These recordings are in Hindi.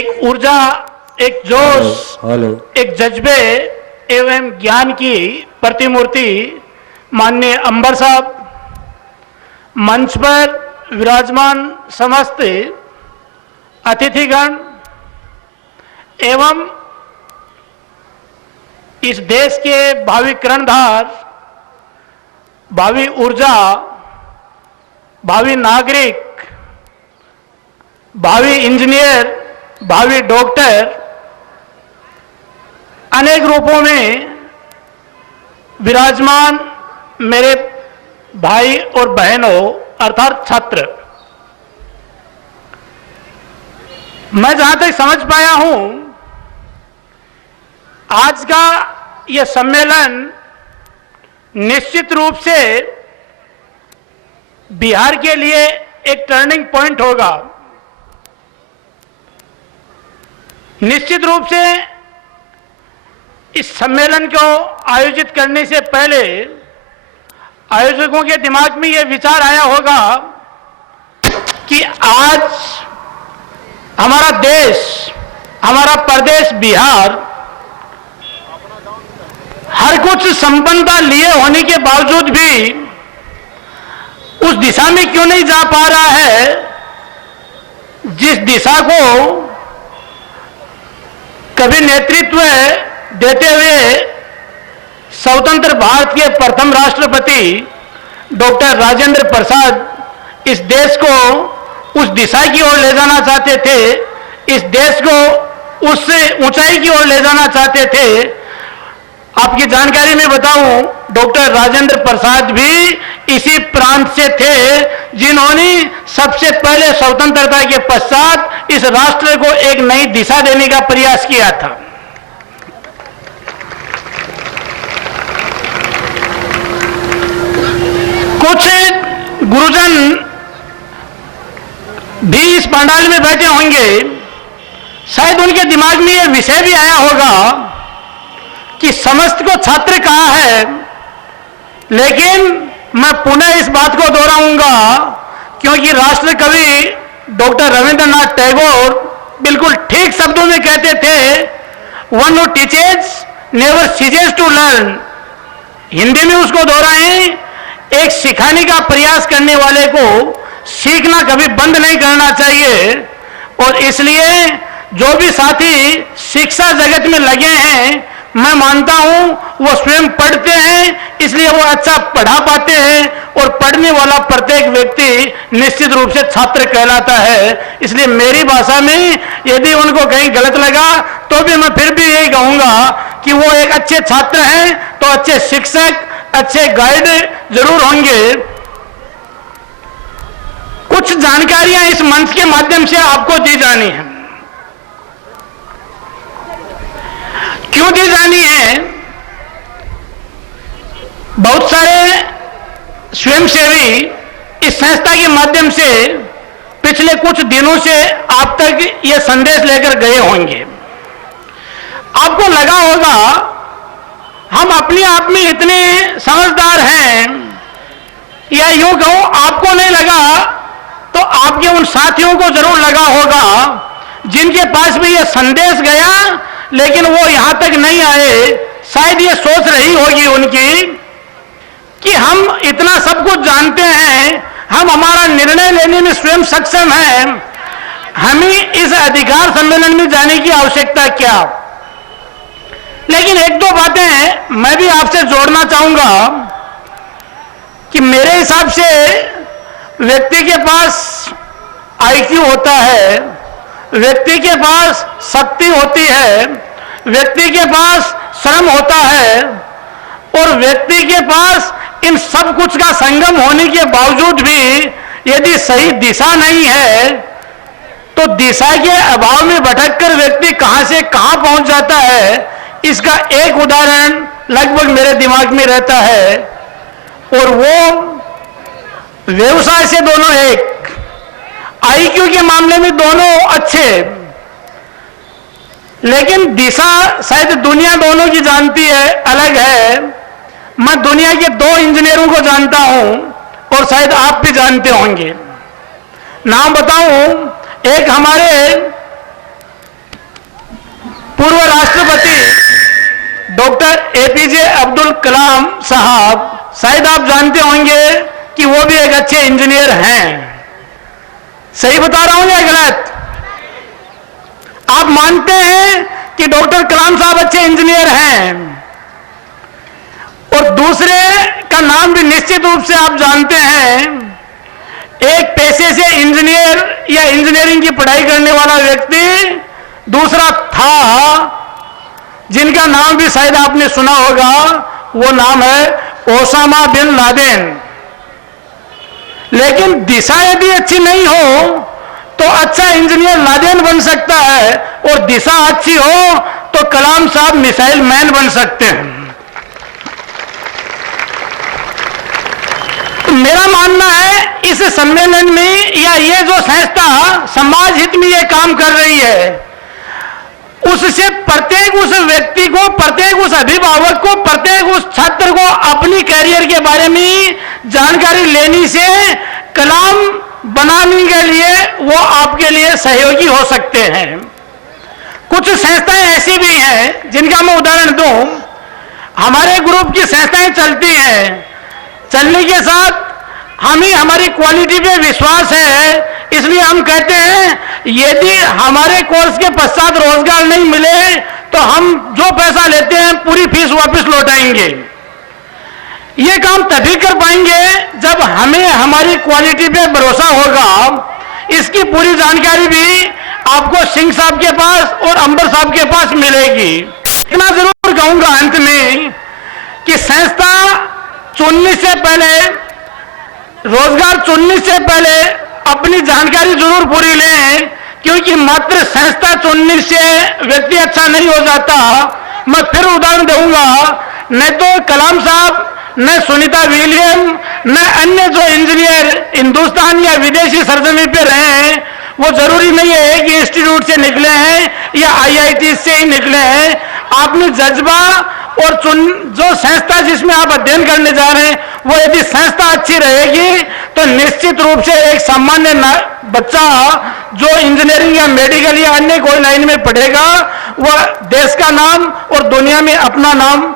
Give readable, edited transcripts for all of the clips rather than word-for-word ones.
एक ऊर्जा, एक जोश, एक जज्बे एवं ज्ञान की प्रतिमूर्ति माननीय अंबर साहब, मंच पर विराजमान समस्त अतिथिगण एवं इस देश के भावी कर्णधार, भावी ऊर्जा, भावी नागरिक, भावी इंजीनियर, भावी डॉक्टर, अनेक रूपों में विराजमान मेरे भाई और बहनों अर्थात छात्र, मैं जहां तक समझ पाया हूं, आज का यह सम्मेलन निश्चित रूप से बिहार के लिए एक टर्निंग पॉइंट होगा। निश्चित रूप से इस सम्मेलन को आयोजित करने से पहले आयोजकों के दिमाग में यह विचार आया होगा कि आज हमारा देश, हमारा प्रदेश बिहार हर कुछ संपन्नता लिए होने के बावजूद भी उस दिशा में क्यों नहीं जा पा रहा है जिस दिशा को कभी नेतृत्व देते हुए स्वतंत्र भारत के प्रथम राष्ट्रपति डॉक्टर राजेंद्र प्रसाद इस देश को उस दिशा की ओर ले जाना चाहते थे, इस देश को उस ऊंचाई की ओर ले जाना चाहते थे। आपकी जानकारी में बताऊं, डॉक्टर राजेंद्र प्रसाद भी इसी प्रांत से थे जिन्होंने सबसे पहले स्वतंत्रता के पश्चात इस राष्ट्र को एक नई दिशा देने का प्रयास किया था। कुछ गुरुजन भी इस पंडाल में बैठे होंगे, शायद उनके दिमाग में यह विषय भी आया होगा कि समस्त को छात्र कहा है, लेकिन मैं पुनः इस बात को दोहराऊंगा क्योंकि राष्ट्र कवि डॉक्टर रविंद्रनाथ टैगोर बिल्कुल ठीक शब्दों में कहते थे, one who teaches never ceases to learn. Hindi में उसको दोहराएं, एक सिखाने का प्रयास करने वाले को सीखना कभी बंद नहीं करना चाहिए। और इसलिए जो भी साथी शिक्षा जगत में लगे हैं, मैं मानता हूं वो स्वयं पढ़ते हैं, इसलिए वो अच्छा पढ़ा पाते हैं और पढ़ने वाला प्रत्येक व्यक्ति निश्चित रूप से छात्र कहलाता है। इसलिए मेरी भाषा में यदि उनको कहीं गलत लगा तो भी मैं फिर भी यही कहूंगा कि वो एक अच्छे छात्र हैं, तो अच्छे शिक्षक, अच्छे गाइड जरूर होंगे। कुछ जानकारियां इस मंच के माध्यम से आपको दी जानी है। क्यों दी जानी है? बहुत सारे स्वयंसेवी इस संस्था के माध्यम से पिछले कुछ दिनों से आप तक ये संदेश लेकर गए होंगे। आपको लगा होगा हम अपने आप में इतने समझदार हैं, या यूं कहूं आपको नहीं लगा तो आपके उन साथियों को जरूर लगा होगा जिनके पास भी ये संदेश गया लेकिन वो यहां तक नहीं आए। शायद ये सोच रही होगी उनकी कि हम इतना सब कुछ जानते हैं, हम हमारा निर्णय लेने में स्वयं सक्षम हैं, हमें इस अधिकार सम्मेलन में जाने की आवश्यकता क्या। लेकिन एक दो बातें मैं भी आपसे जोड़ना चाहूंगा कि मेरे हिसाब से व्यक्ति के पास आईक्यू होता है, व्यक्ति के पास शक्ति होती है, व्यक्ति के पास श्रम होता है, और व्यक्ति के पास इन सब कुछ का संगम होने के बावजूद भी यदि सही दिशा नहीं है तो दिशा के अभाव में भटककर व्यक्ति कहां से कहां पहुंच जाता है, इसका एक उदाहरण लगभग मेरे दिमाग में रहता है। और वो व्यवसाय से दोनों एक, आईक्यू के मामले में दोनों अच्छे, लेकिन दिशा शायद दुनिया दोनों की जानती है, अलग है। मैं दुनिया के दो इंजीनियरों को जानता हूं और शायद आप भी जानते होंगे। नाम बताऊं, एक हमारे डॉक्टर एपीजे अब्दुल कलाम साहब, शायद आप जानते होंगे कि वो भी एक अच्छे इंजीनियर हैं। सही बता रहा हूं या गलत? आप मानते हैं कि डॉक्टर कलाम साहब अच्छे इंजीनियर हैं, और दूसरे का नाम भी निश्चित रूप से आप जानते हैं। एक पेशे से इंजीनियर या इंजीनियरिंग की पढ़ाई करने वाला व्यक्ति, दूसरा था जिनका नाम भी शायद आपने सुना होगा, वो नाम है ओसामा बिन लादेन। लेकिन दिशा यदि अच्छी नहीं हो तो अच्छा इंजीनियर लादेन बन सकता है, और दिशा अच्छी हो तो कलाम साहब मिसाइल मैन बन सकते हैं। तो मेरा मानना है इस सम्मेलन में या ये जो संस्था समाज हित में ये काम कर रही है, उससे प्रत्येक उस व्यक्ति को, प्रत्येक उस अभिभावक को, प्रत्येक उस छात्र को अपनी कैरियर के बारे में जानकारी लेनी से कलाम बनाने के लिए वो आपके लिए सहयोगी हो सकते हैं। कुछ संस्थाएं ऐसी भी हैं जिनका मैं उदाहरण दूं। हमारे ग्रुप की संस्थाएं चलती हैं, चलने के साथ हमें हमारी क्वालिटी पे विश्वास है, इसलिए हम कहते हैं यदि हमारे कोर्स के पश्चात रोजगार नहीं मिले तो हम जो पैसा लेते हैं पूरी फीस वापस लौटाएंगे। ये काम तभी कर पाएंगे जब हमें हमारी क्वालिटी पे भरोसा होगा। इसकी पूरी जानकारी भी आपको सिंह साहब के पास और अंबर साहब के पास मिलेगी। इतना जरूर कहूंगा अंत में कि संस्था चुनने से पहले, रोजगार चुनने से पहले अपनी जानकारी जरूर पूरी लें, क्योंकि मात्र संस्था चुनने से व्यक्ति अच्छा नहीं हो जाता। मैं फिर उदाहरण दूंगा, न तो कलाम साहब, न सुनीता विलियम, न अन्य जो इंजीनियर हिंदुस्तान या विदेशी सरजमी पे रहे हैं, वो जरूरी नहीं है कि इंस्टीट्यूट से निकले हैं या आईआईटी से ही निकले हैं। आपने जज्बा और जो संस्था जिसमें आप अध्ययन करने जा रहे हैं, वो यदि संस्था अच्छी रहेगी तो निश्चित रूप से एक सामान्य बच्चा जो इंजीनियरिंग या मेडिकल या अन्य कोई लाइन में पढ़ेगा, वह देश का नाम और दुनिया में अपना नाम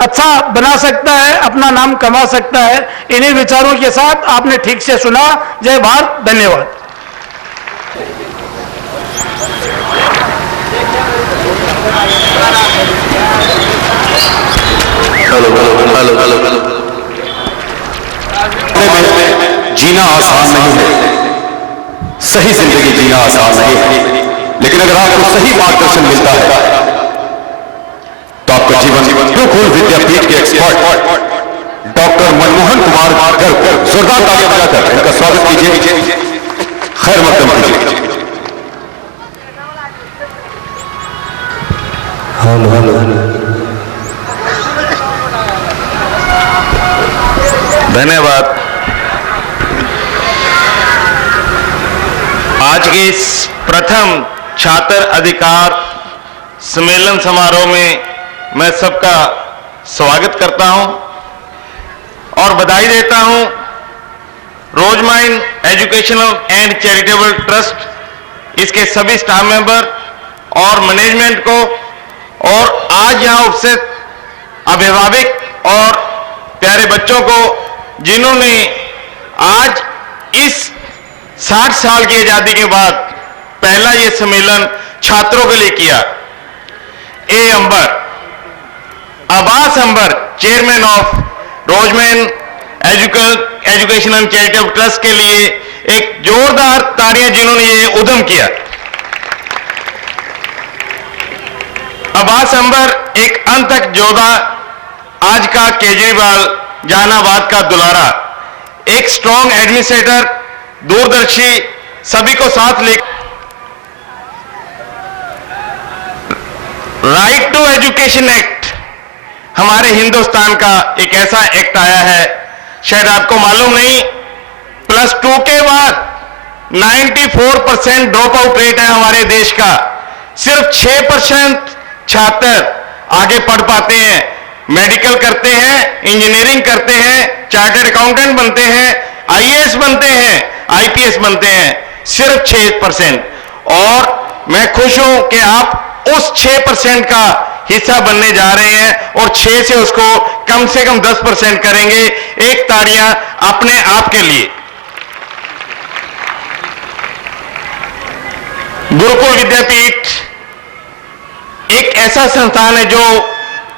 अच्छा बना सकता है, अपना नाम कमा सकता है। इन्हीं विचारों के साथ आपने ठीक से सुना। जय भारत, धन्यवाद। जीना आसान नहीं है, सही जिंदगी जीना आसान नहीं है, लेकिन अगर आपको सही मार्गदर्शन मिलता है तो आपका जीवन गुरुकुल विद्यापीठ के एक्सपर्ट डॉक्टर मनमोहन कुमार गर्ग, जोरदार तालियां बजाकर इनका स्वागत कीजिए, खैर मकदम कीजिए। धन्यवाद। आज के इस प्रथम छात्र अधिकार सम्मेलन समारोह में मैं सबका स्वागत करता हूं और बधाई देता हूं रोजमाइन एजुकेशनल एंड चैरिटेबल ट्रस्ट, इसके सभी स्टाफ मेंबर और मैनेजमेंट को, और आज यहां उपस्थित अभिभावक और प्यारे बच्चों को जिन्होंने आज इस 60 साल की आजादी के बाद पहला ये सम्मेलन छात्रों के लिए किया। A Ambar, Abbas Ambar, chairman of Roseman education and charitable trust के लिए एक जोरदार तालियां जिन्होंने ये उद्यम किया। अब्बास अंबर एक अंतक योद्धा, आज का केजरीवाल, जहानाबाद का दुलारा, एक स्ट्रॉन्ग एडमिनिस्ट्रेटर, दूरदर्शी, सभी को साथ ले। राइट टू एजुकेशन एक्ट हमारे हिंदुस्तान का एक ऐसा एक्ट आया है, शायद आपको मालूम नहीं, +2 के बाद 94% ड्रॉप आउट रेट है हमारे देश का। सिर्फ 6% छात्र आगे पढ़ पाते हैं, मेडिकल करते हैं, इंजीनियरिंग करते हैं, चार्टर्ड अकाउंटेंट बनते हैं, आईएएस बनते हैं, आईपीएस बनते हैं, सिर्फ 6%। और मैं खुश हूं कि आप उस 6% का हिस्सा बनने जा रहे हैं और 6 से उसको कम से कम 10% करेंगे। एक ताड़ियां अपने आप के लिए। गुरुकुल विद्यापीठ एक ऐसा संस्थान है जो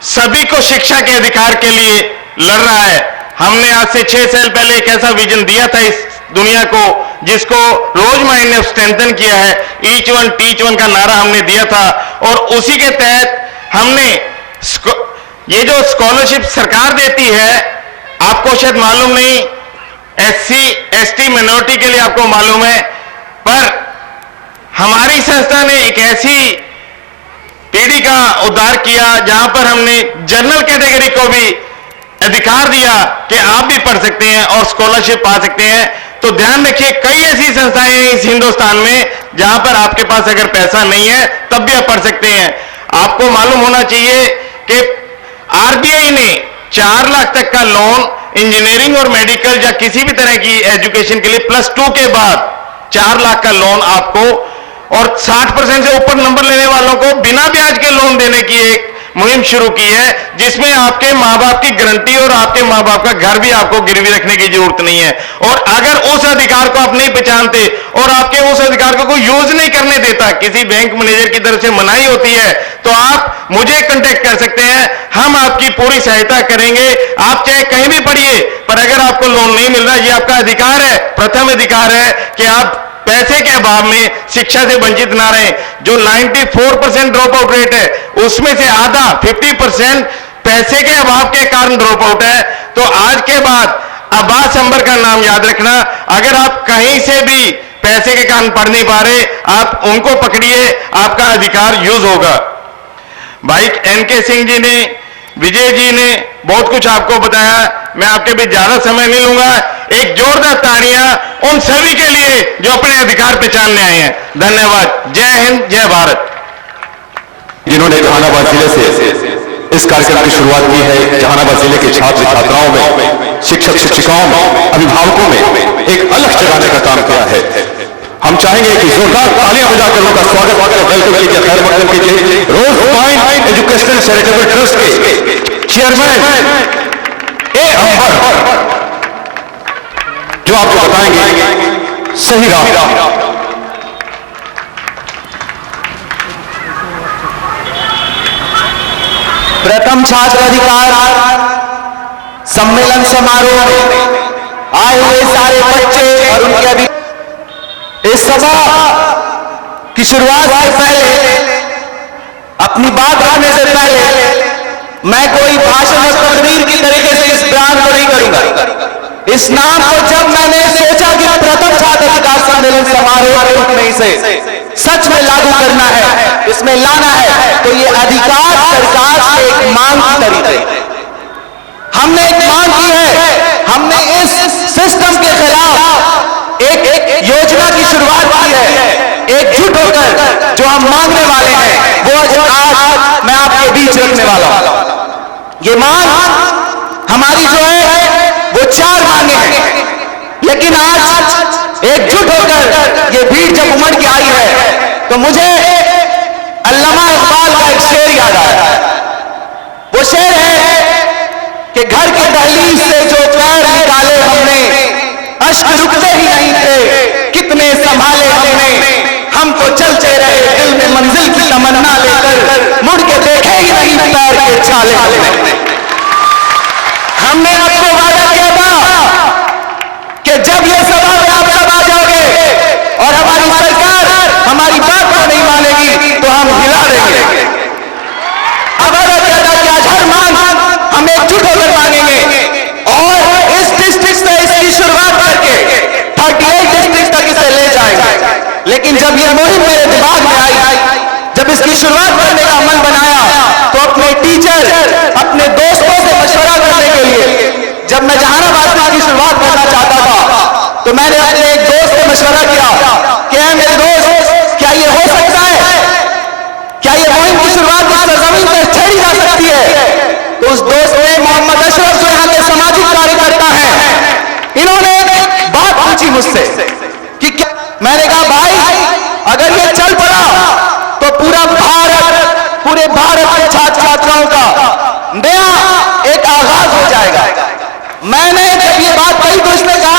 सभी को शिक्षा के अधिकार के लिए लड़ रहा है। हमने आज से 6 साल पहले एक ऐसा विजन दिया था इस दुनिया को, जिसको रोज माइंड ने स्ट्रेंथन किया है। ईच वन टीच वन का नारा हमने दिया था और उसी के तहत हमने ये जो स्कॉलरशिप सरकार देती है, आपको शायद मालूम नहीं, SC ST माइनॉरिटी के लिए आपको मालूम है, पर हमारी संस्था ने एक ऐसी पीढ़ी का उद्धार किया जहां पर हमने जनरल कैटेगरी को भी अधिकार दिया कि आप भी पढ़ सकते हैं और स्कॉलरशिप पा सकते हैं। तो ध्यान रखिए, कई ऐसी संस्थाएं हैं इस हिंदुस्तान में जहां पर आपके पास अगर पैसा नहीं है तब भी आप पढ़ सकते हैं। आपको मालूम होना चाहिए कि RBI ने 4 लाख तक का लोन इंजीनियरिंग और मेडिकल या किसी भी तरह की एजुकेशन के लिए +2 के बाद 4 लाख का लोन आपको और 60% से ऊपर नंबर लेने वालों को बिना ब्याज के लोन देने की एक मुहिम शुरू की है, जिसमें आपके माँ बाप की गारंटी और आपके माँ बाप का घर भी आपको गिरवी रखने की जरूरत नहीं है। और अगर उस अधिकार को आप नहीं पहचानते और आपके उस अधिकार को कोई यूज नहीं करने देता, किसी बैंक मैनेजर की तरफ से मनाही होती है, तो आप मुझे कांटेक्ट कर सकते हैं, हम आपकी पूरी सहायता करेंगे। आप चाहे कहीं भी पढ़िए, पर अगर आपको लोन नहीं मिल रहा, ये आपका अधिकार है, प्रथम अधिकार है कि आप पैसे के अभाव में शिक्षा से वंचित ना रहे। जो 94% ड्रॉप आउट रेट है, उसमें से आधा 50% पैसे के अभाव के कारण ड्रॉप आउट है। तो आज के बाद अब्बास अंबर का नाम याद रखना। अगर आप कहीं से भी पैसे के कारण पढ़ नहीं पा रहे, आप उनको पकड़िए, आपका अधिकार यूज होगा। भाई NK सिंह जी ने, विजय जी ने बहुत कुछ आपको बताया, मैं आपके भी ज्यादा समय नहीं लूंगा। एक जोरदार ताड़ियां उन सभी के लिए जो अपने अधिकार पहचानने आए हैं। धन्यवाद। जय हिंद, जय भारत। जिन्होंने जहानाबाद जिले से इस कार्यक्रम की शुरुआत की है, जहानाबाद जिले के छात्र छात्राओं में, शिक्षक शिक्षिकाओं में, अभिभावकों में एक अलग जगाने का काम किया है। हम चाहेंगे कि जोरदार तालियां बजाकर उनका स्वागत वेलकम कीजिए, खैर मकदम कीजिए रोज माइंड एजुकेशनल चैरिटेबल ट्रस्ट के चेयरमैन A. अंबर, जो आपको बताएंगे सही राह। प्रथम छात्र अधिकार सम्मेलन समारोह में आए हुए सारे बच्चे और उनके अभी इस सभा की शुरुआत से पहले, अपनी बात रखने से पहले, मैं कोई भाषण और तकरीर की तरीके से इस बयान को नहीं करूंगा। इस नाम को जब मैंने सोचा कि प्रथम छात्र अधिकार सम्मेलन समारोह के रूप में इसे सच में लागू करना है, इसमें लाना है, तो ये अधिकार सरकार से एक मांग की तरीके हमने एक मांग की है। हमने इस सिस्टम के खिलाफ एक योजना की शुरुआत की है, एकजुट होकर जो हम मांगने वाले हैं वो आज मैं आपके बीच रखने वाला हूं। ये मांग हमारी जो है वो 4 मांगे हैं, लेकिन आज एकजुट होकर ये भीड़ जब उमड़ के आई है तो मुझे अल्लामा इकबाल का एक शेर याद आया। वो शेर है कि घर के दहलीज से जो पैर निकाले हमने, अश्क रुकते ही नहीं थे, कितने संभाले हमने, हम तो चलते रहे दिल में मंजिल की तमन्ना लेकर, मुड़ के देखे ही नहीं पैर के छाले हमने। हमने आपको वादा किया था कि जब ये सभा में आप सब आ जाओगे और हमारी सरकार हमारी बात को नहीं मानेगी तो हम हिला देंगे। अब वादा किया था कि आज हर मांग हम एकजुट होकर मांगेंगे और इस डिस्ट्रिक्ट से इसकी शुरुआत करके 38 डिस्ट्रिक्ट तक इसे ले जाएंगे। लेकिन जब यह मुहिम मेरे दिमाग में आई, जब इसकी शुरुआत करने का मन बनाया, तो अपने टीचर, अपने दोस्तों से मशवरा करने के लिए जब मैं जहानाबाद की शुरुआत करना चाहता था तो मैंने अपने एक दोस्त से मशवरा किया कि मेरे दोस्त, क्या ये हो सकता है, क्या ये मुहिम की शुरुआत जमीन पर छेड़ी जा सकती है? तो उस दोस्त ने, मोहम्मद अशरफ, जो यहाँ के सामाजिक कार्यकर्ता हैं, इन्होंने एक बात पूछी मुझसे कि क्या, मैंने कहा भाई अगर ये चल पड़ा तो पूरे भारत के छात्र मैंने जब ये बात कही तो इसने कहा